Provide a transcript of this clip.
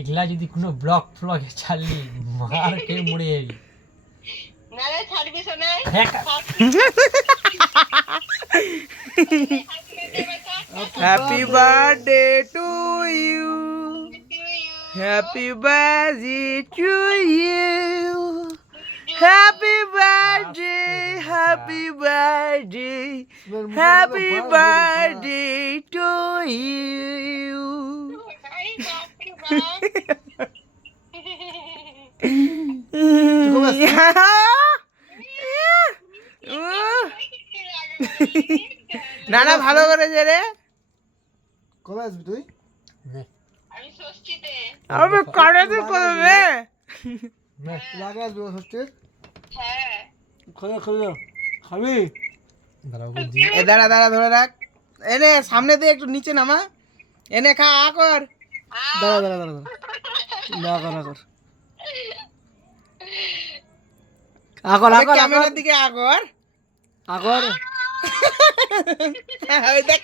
এগুলা যদি কোনো ব্লক ফ্লগে ছাড়লি মার খেয়ে মরে যাবি। না রে ছাড়বি শোনে happy birthday to you, happy birthday to you, happy birthday, happy birthday, happy birthday to you. না না ভালো করেছে রে। কবে আসবি তুই? আমি ষষ্ঠীতে। আমি কাটাতে করবে লাগে আসবি ষষ্ঠীর? হ্যাঁ খোঁজা খোঁজা খাবি? দাঁড়াও বলছি। এ দাঁড়া দাঁড়া ধরে রাখ, এনে সামনে দিয়ে একটু নিচে নামা, এনে খা আ কর। দাঁড়া দাঁড়া দাঁড়া দাঁড়া না কর না কর আগর আগর ক্যামেরার দিকে আগর আগর ওই দেখ